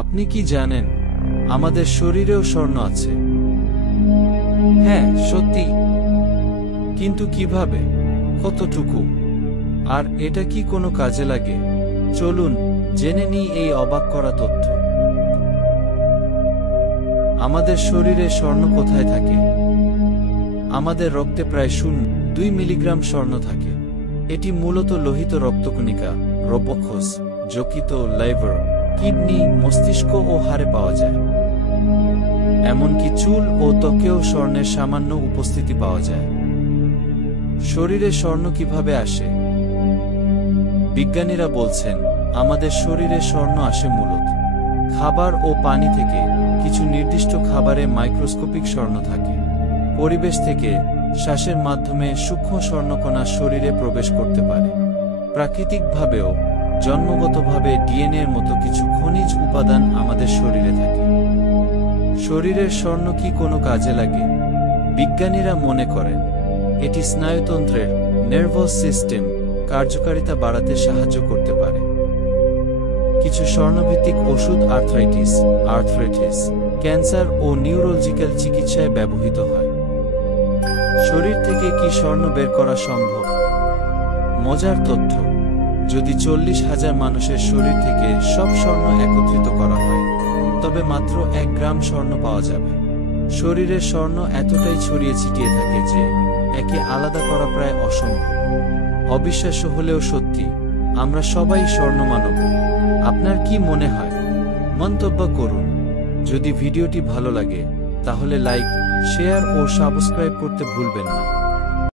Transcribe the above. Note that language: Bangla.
আপনি কি জানেন আমাদের শরীরেও স্বর্ণ আছে? হ্যাঁ, সত্যি। কিন্তু কিভাবে, কতটুকু, আর এটা কি কোনো কাজে লাগে? চলুন জেনে নিই এই অবাক করা তথ্য। আমাদের শরীরে স্বর্ণ কোথায় থাকে? আমাদের রক্তে প্রায় 0.2 মিলিগ্রাম স্বর্ণ থাকে। এটি মূলত লোহিত রক্তকণিকা, রক্তকোষ, যকৃত, লিভার, কিডনি, মস্তিষ্ক ও হাড়ে পাওয়া যায়। এমনকি চুল ও ত্বকেও স্বর্ণের সামান্য উপস্থিতি পাওয়া যায়। শরীরে স্বর্ণ কিভাবে আসে? বিজ্ঞানীরা বলছেন আমাদের শরীরে স্বর্ণ আসে মূলত খাবার ও পানি থেকে। কিছু নির্দিষ্ট খাবারে মাইক্রোস্কোপিক স্বর্ণ থাকে। পরিবেশ থেকে, শ্বাসের মাধ্যমে সূক্ষ্ম স্বর্ণকণা শরীরে প্রবেশ করতে পারে। প্রাকৃতিকভাবেও, জন্মগতভাবে ডিএনএর মতো কিছু খনিজ উপাদান আমাদের শরীরে থাকে। শরীরের স্বর্ণ কি কোনো কাজে লাগে? বিজ্ঞানীরা মনে করেন এটি স্নায়ুতন্ত্রের নার্ভাস সিস্টেম কার্যকারিতা বাড়াতে সাহায্য করতে পারে। কিছু স্বর্ণভিত্তিক ওষুধ আর্থ্রাইটিস, ক্যান্সার ও নিউরোলজিক্যাল চিকিৎসায় ব্যবহৃত হয়। শরীর থেকে কি স্বর্ণ বের করা সম্ভব? মজার তথ্য, যদি 40,000 মানুষের শরীর থেকে সব স্বর্ণ একত্রিত করা হয়, তবে মাত্র 1 গ্রাম স্বর্ণ পাওয়া যাবে। শরীরের স্বর্ণ এতটাই ছড়িয়ে ছিটিয়ে থাকে যে একে আলাদা করা প্রায় অসম্ভব। অবিশ্বাস্য হলেও সত্যি, আমরা সবাই স্বর্ণমানব। আপনার কি মনে হয়? মন্তব্য করুন। যদি ভিডিওটি ভালো লাগে তাহলে লাইক, শেয়ার ও সাবস্ক্রাইব করতে ভুলবেন না।